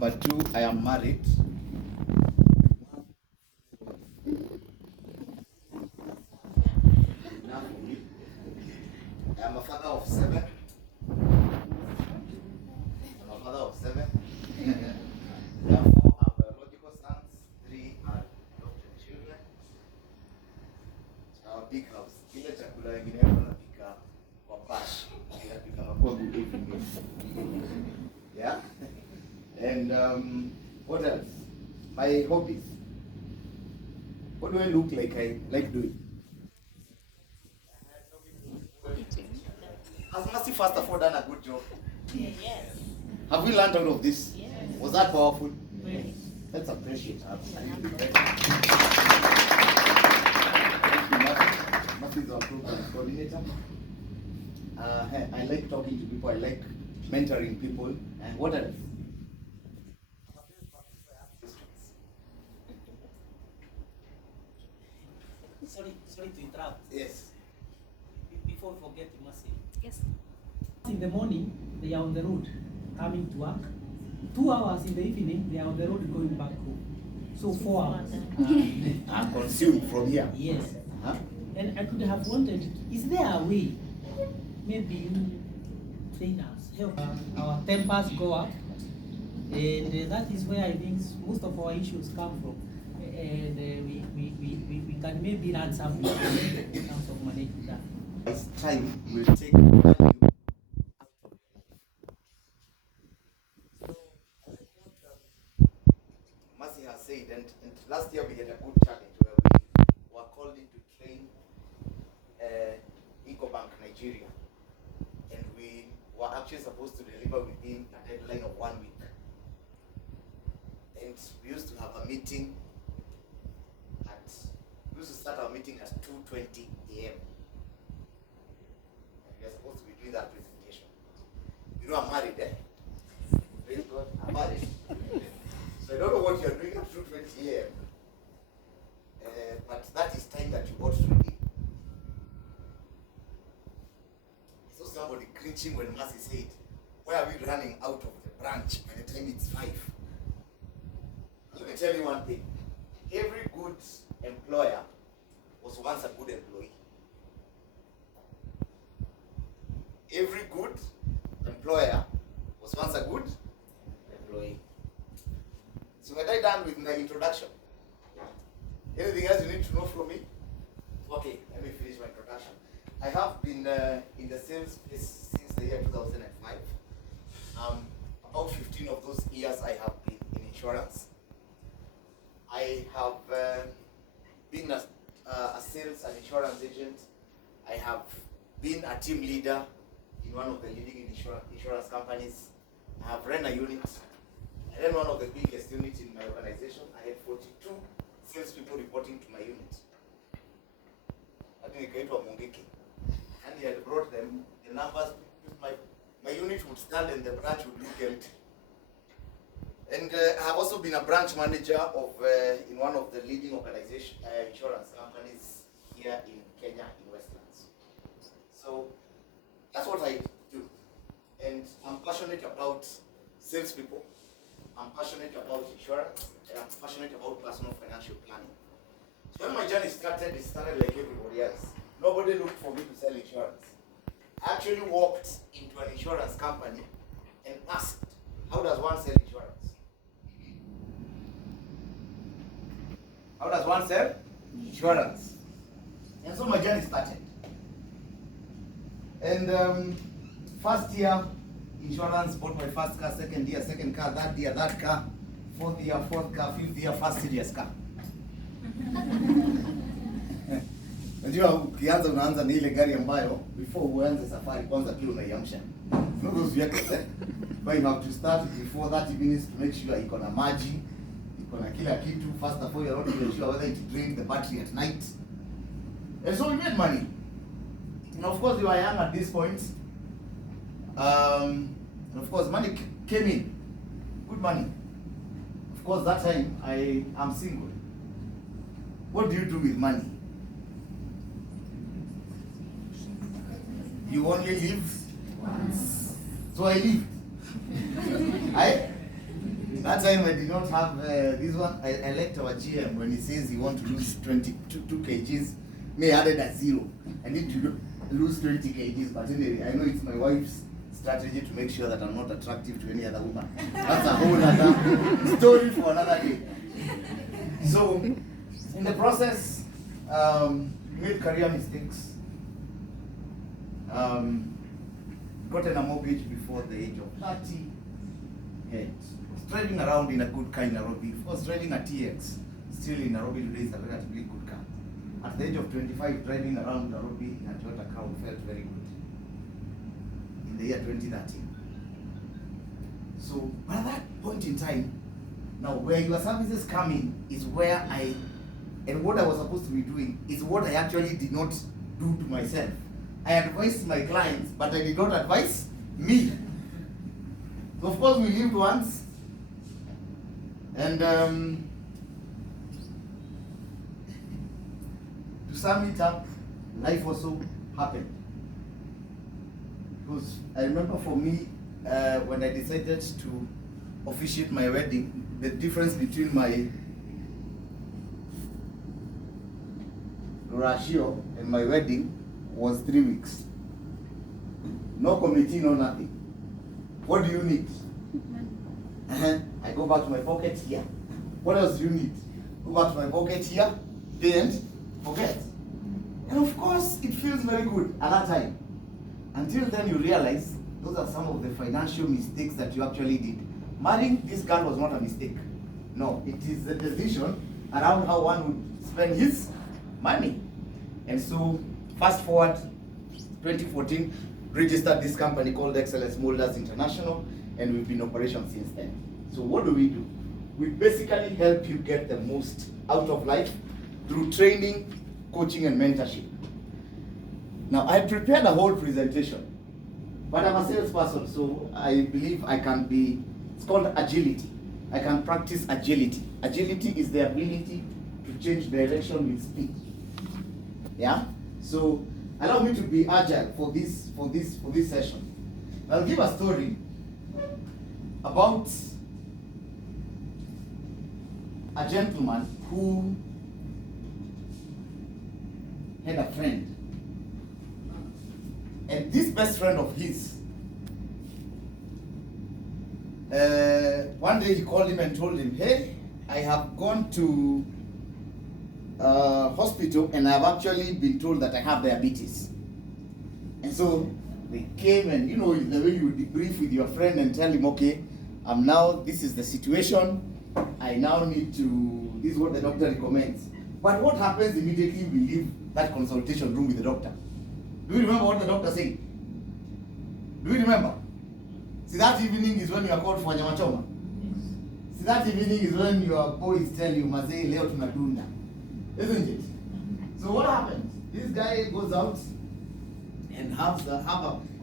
Number two, I am married. I am a father of 7. Therefore, I have biological sons. 3 are adopted children. Our big house. Kile chakula wengine wanapika kwa bash. Wanapika kwa good evening. Yeah. And what else? My hobbies. What do I look like I like doing? Has Mercy First of all done a good job? Yes. Have we learned out of this? Yes. Was that powerful? Yes. Let's appreciate her. Thank you, Mercy is our program coordinator. I like talking to people. I like mentoring people. And what else? Sorry to interrupt. Yes. Before we forget, Mercy. Yes. In the morning, they are on the road coming to work. 2 hours in the evening, they are on the road going back home. So 4 hours. Are consumed from here. Yes. Huh? And I could have wanted, is there a way, maybe you train us, help our tempers go up? And that is where I think most of our issues come from. And we can maybe learn something in terms of managing that. It's time will take value. Mercy has said, and last year we had a good challenge where we were called in to train Ecobank Nigeria, and we were actually supposed to deliver within a deadline of 1 week. And we used to have a meeting we used to start our meeting at 2:20 a.m. And we are supposed to be doing that presentation. You know, I'm married, eh? Praise God, I'm married. So I don't know what you're doing at 2:20 a.m. But that is time that you ought to redeem. I saw somebody cringing when Mercy said, "Why are we running out of the branch by the time it's 5? Let me tell you one thing. Every good employer was once a good employee. Every good employer was once a good employee. So when I done with my introduction, anything else you need to know from me? Okay, let me finish my introduction. I have been in the sales space since the year 2005. About 15 of those years I have been in insurance. I have been a sales and insurance agent. I have been a team leader in one of the leading insurance companies. I have run a unit. I ran one of the biggest units in my organization. I had 42 salespeople reporting to my unit. I think I to Mungiki. And he had brought them the numbers. My unit would stand and the branch would look empty. And I have also been a branch manager of in one of the leading organization insurance companies here in Kenya, in Westlands. So that's what I do. And I'm passionate about salespeople. I'm passionate about insurance. And I'm passionate about personal financial planning. So when my journey started, it started like everybody else. Nobody looked for me to sell insurance. I actually walked into an insurance company and asked, how does one sell insurance? How does one sell insurance? And so my journey started. And first year, insurance, bought my first car, second year, second car, third year, that car, fourth year, fourth car, fifth year, first serious car. Unajua ukianza unaanza na ile gari ambayo before uanze safari kwanza pia unaiamsha. No those vehicles, eh? But you have to start before 30 minutes to make sure iko na maji, iko na kila kitu. First of all, you're not even sure whether it drains the battery at night. And so we made money. And of course, we were young at this point. And of course, money came in. Good money. Of course, that time I am single. What do you do with money? You only live once. So I lived. That time I did not have this one. I liked our GM when he says he wants to lose 22 kgs. Me added a 0. I need to lose 20 kgs, but anyway, I know it's my wife's strategy to make sure that I'm not attractive to any other woman. That's a whole other story for another day. So, in the process, made career mistakes. Gotten a mortgage before the age of 30. And was driving around in a good car in Nairobi. Of course, driving a TX, still in Nairobi today, is a relatively good car. At the age of 25, driving around Nairobi in a Toyota Crown felt very good. In the year 2013. So, at that point in time, now where your services come in is where and what I was supposed to be doing is what I actually did not do to myself. I advised my clients, but I did not advise me. So of course we lived once, and to sum it up, life also happened. Because I remember for me, when I decided to officiate my wedding, the difference between my ratio and my wedding was 3 weeks. No committee, no nothing. What do you need? I go back to my pocket here. What else do you need? Go back to my pocket here, pay and forget. And of course, it feels very good at that time. Until then you realize those are some of the financial mistakes that you actually did. Marrying this girl was not a mistake. No, it is a decision around how one would spend his money. And so, fast forward, 2014, registered this company called Excellence Molders International, and we've been in operation since then. So what do? We basically help you get the most out of life through training, coaching, and mentorship. Now, I prepared a whole presentation, but I'm a salesperson, so I believe I can be, it's called agility. I can practice agility. Agility is the ability to change direction with speed. Yeah? So allow me to be agile for this session. I'll give a story about a gentleman who had a friend. And this best friend of his, one day he called him and told him, hey, I have gone to hospital and I've actually been told that I have diabetes. And so they came, and you know the way you debrief with your friend and tell him, okay, now this is the situation, I now need to, this is what the doctor recommends. But what happens immediately we leave that consultation room with the doctor? Do you remember what the doctor said? Do you remember? See, that evening is when you are called for nyama choma. See, that evening is when your boys tell you, mazee leo tunadunda. Isn't it? So what happens? This guy goes out and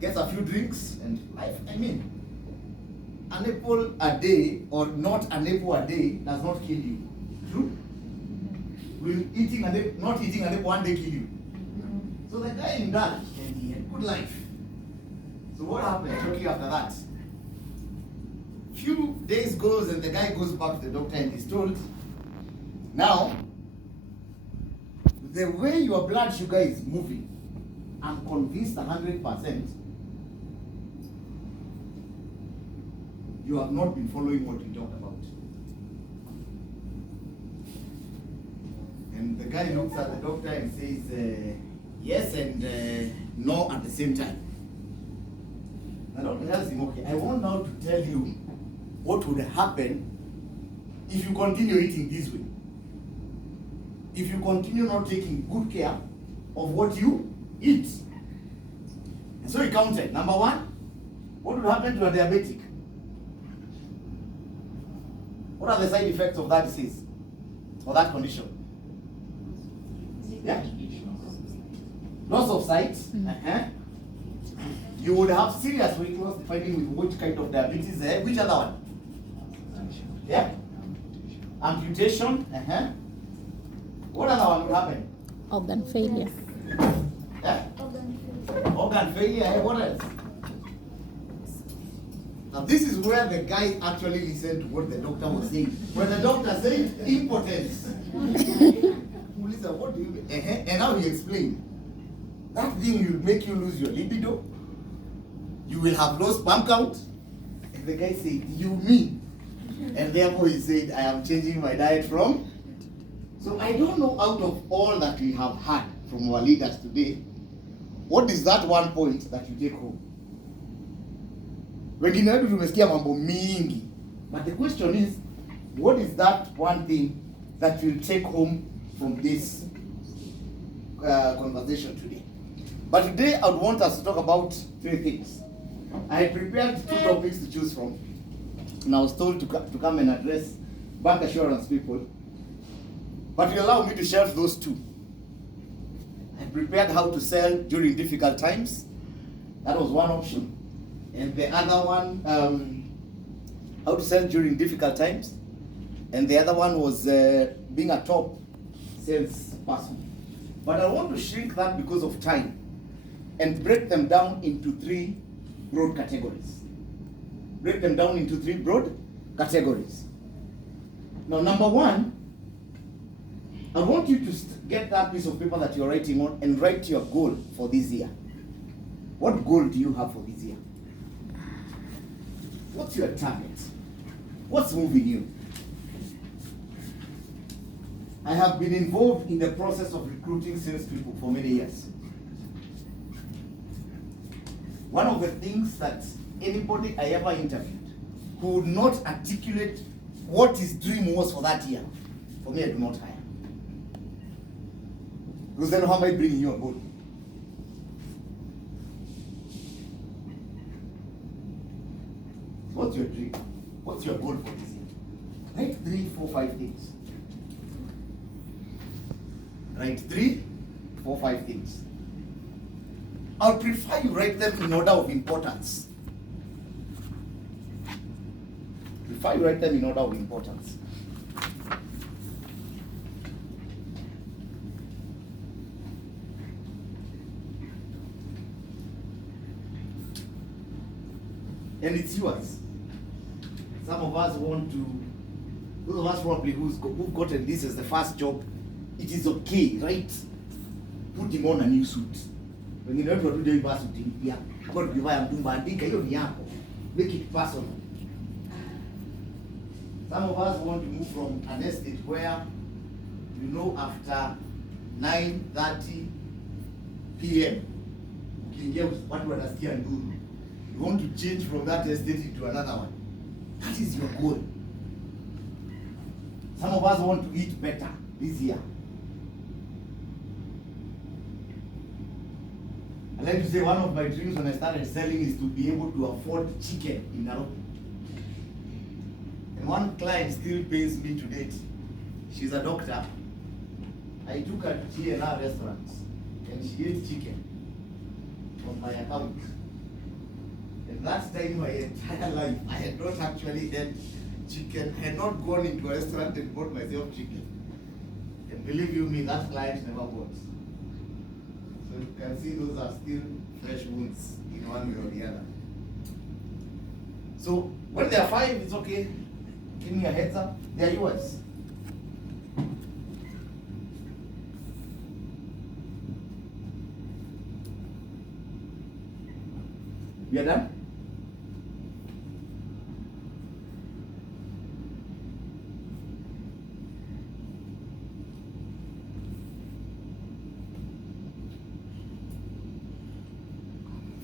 gets a few drinks, and life, I mean, an apple a day or not an apple a day does not kill you. True? Will not eating an apple one day kill you? So the guy indulged and he had good life. So what happened shortly after that? Few days goes and the guy goes back to the doctor and he's told, now, the way your blood sugar is moving, I'm convinced 100% you have not been following what we talked about. And the guy looks at the doctor and says, yes and no at the same time. The doctor tells him, okay, I want now to tell you what would happen if you continue eating this way. If you continue not taking good care of what you eat. And so he counted. Number one, what would happen to a diabetic? What are the side effects of that disease or that condition? Yeah? Loss of sight. You would have serious weight loss depending with which kind of diabetes. Which other one? Yeah? Amputation. What other one would happen? Organ failure. Yeah? Organ failure. What else? Now this is where the guy actually listened to what the doctor was saying. When the doctor said impotence, listen, what do you mean? And now he explained. That thing will make you lose your libido. You will have low sperm count. And the guy said, you mean? And therefore he said, I am changing my diet from. So I don't know, out of all that we have heard from our leaders today, what is that one point that you take home? Wengine wetu tumesikia mambo mingi. But the question is, what is that one thing that you'll take home from this conversation today? But today I would want us to talk about three things. I had prepared two topics to choose from. And I was told to come and address bank assurance people. But you allow me to shelve those two. I prepared how to sell during difficult times. That was one option. And the other one, how to sell during difficult times. And the other one was being a top salesperson. But I want to shrink that because of time and break them down into three broad categories. Break them down into three broad categories. Now, number one, I want you to get that piece of paper that you're writing on and write your goal for this year. What goal do you have for this year? What's your target? What's moving you? I have been involved in the process of recruiting salespeople for many years. One of the things that anybody I ever interviewed who would not articulate what his dream was for that year, for me I do not hire. Because then how am I bringing you on board? What's your dream? What's your goal for this year? Write 3, 4, 5 things. Write 3, 4, 5 things. I'll prefer you write them in order of importance. Prefer you write them in order of importance. And it's yours. Some of us want to, those of us probably who've gotten this as the first job, it is okay, right? Putting on a new suit. When you know what to do, you have to think, yeah, God, you buy a make it personal. Some of us want to move from an estate where, you know, after 9:30 p.m., what we understand do. You want to change from that estate to another one. That is your goal. Some of us want to eat better this year. I like to say one of my dreams when I started selling is to be able to afford chicken in Nairobi. And one client still pays me to date. She's a doctor. I took her to T&R restaurants and she ate chicken on my account. And that time my entire life, I had not actually had chicken, I had not gone into a restaurant and bought myself chicken. And believe you me, that client never bought. So you can see those are still fresh wounds in one way or the other. So when they are 5, it's okay. Give me a heads up, they are yours. We are done?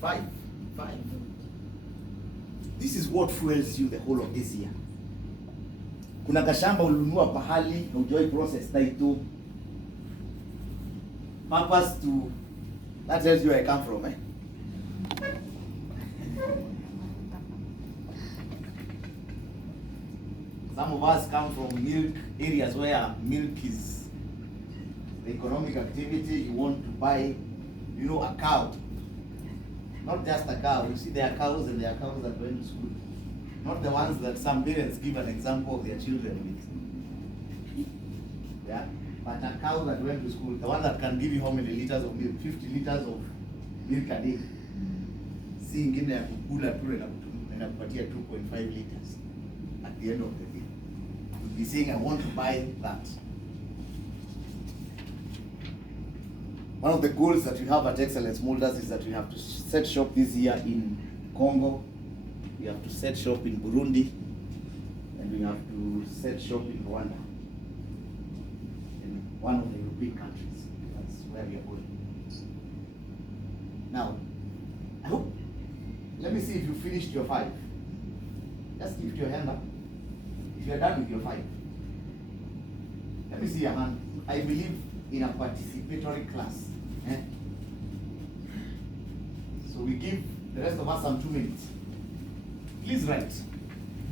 Five. This is what fuels you the whole of this year. Kuna kashamba ulinunua pahali na hujawahi process title. Purpose to, that tells you where I come from, eh? Some of us come from milk areas where milk is the economic activity. You want to buy, you know, a cow. Not just a cow. You see, there are cows and there are cows that went to school. Not the ones that some parents give an example of their children with. Yeah? But a cow that went to school, the one that can give you how many liters of milk? 50 liters of milk a day. Si ingine ya kukula tu na inakupatia 2.5 liters at the end of the day. You'll be saying, I want to buy that. One of the goals that we have at Excellence Molders is that we have to set shop this year in Congo, we have to set shop in Burundi, and we have to set shop in Rwanda, in one of the European countries. That's where we are going. Now, I hope, let me see if you finished your 5. Just lift your hand up. If you are done with your 5. Let me see your hand. I believe in a participatory class. So we give the rest of us some 2 minutes. Please write.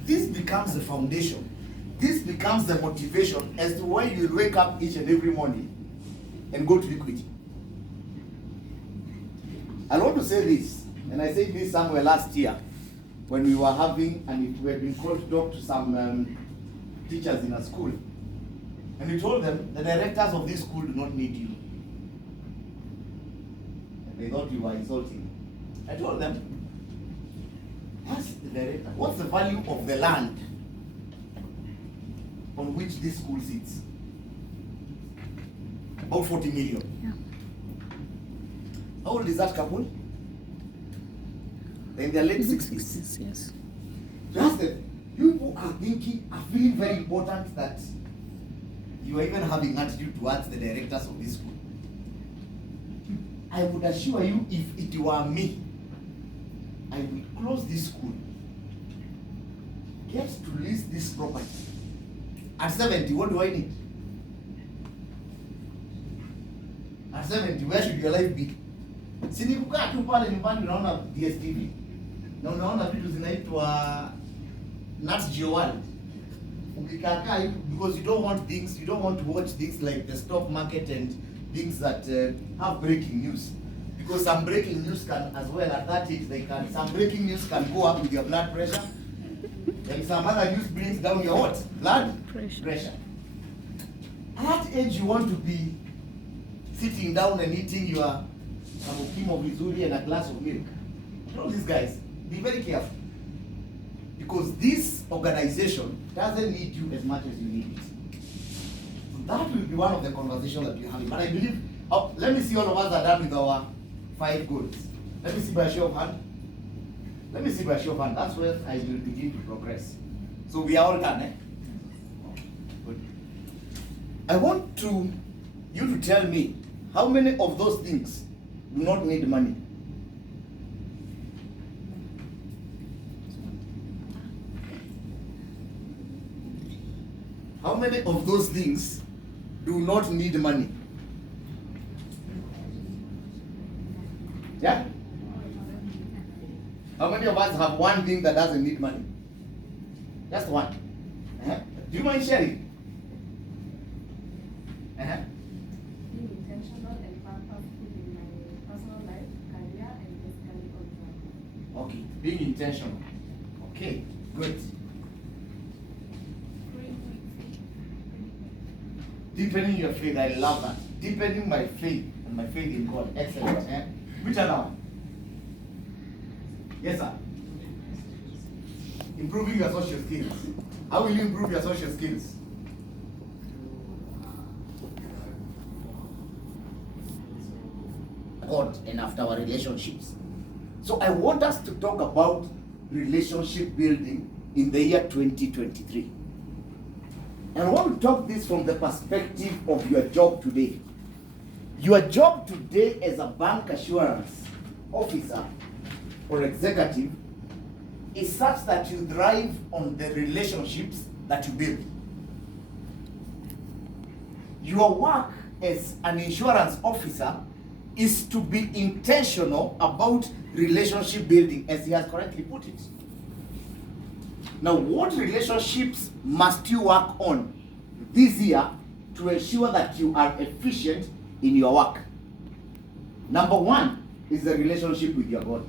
This becomes the foundation. This becomes the motivation as to why you will wake up each and every morning and go to equity. I want to say this, and I said this somewhere last year when we were having, and we had been called to talk to some teachers in a school. And we told them, the directors of this school do not need you. And they thought you were insulting. I told them, ask the director, what's the value of the land on which this school sits? About 40 million. Yeah. How old is that couple? They're in their late 60s. Yes. Just that you people are feeling very important that you are even having attitude towards the directors of this school. I would assure you, if it were me, I would close this school, get to lease this property. At 70, what do I need? At 70, where should your life be? Si ni kukaa tu pale nyumbani unaona DSTV. Na unaona vitu zinaitwa Nat Geo World. Ukikaa hivi because you don't want to watch things like the stock market and things that have breaking news. Because some breaking news can, as well at that age, some breaking news can go up with your blood pressure. And some other news brings down your what? Blood pressure. At that age, you want to be sitting down and eating your samokimo vizuri and a glass of milk. All these guys, be very careful. Because this organization doesn't need you as much as you need it. So that will be one of the conversations that we're having. But I believe, let me see all of us are done with our 5 goals. Let me see by a show of hand. Let me see by a show of hand. That's where I will begin to progress. So we are all done, eh? Good. I want you to tell me how many of those things do not need money. How many of those things do not need money? Yeah? How many of us have one thing that doesn't need money? Just one. Do you mind sharing? Being intentional and purposeful in my personal life, career, and basically all. Okay, being intentional. Okay, good. Deepening your faith, I love that. Deepening my faith and my faith in God. Excellent. Eh? Which other one? Yes, sir. Improving your social skills. How will you improve your social skills? God and after our relationships. So I want us to talk about relationship building in the year 2023. And I want to talk this from the perspective of your job today. Your job today as a bank assurance officer or executive is such that you thrive on the relationships that you build. Your work as an insurance officer is to be intentional about relationship building, as he has correctly put it. Now, what relationships must you work on this year to ensure that you are efficient in your work? Number 1 is the relationship with your God.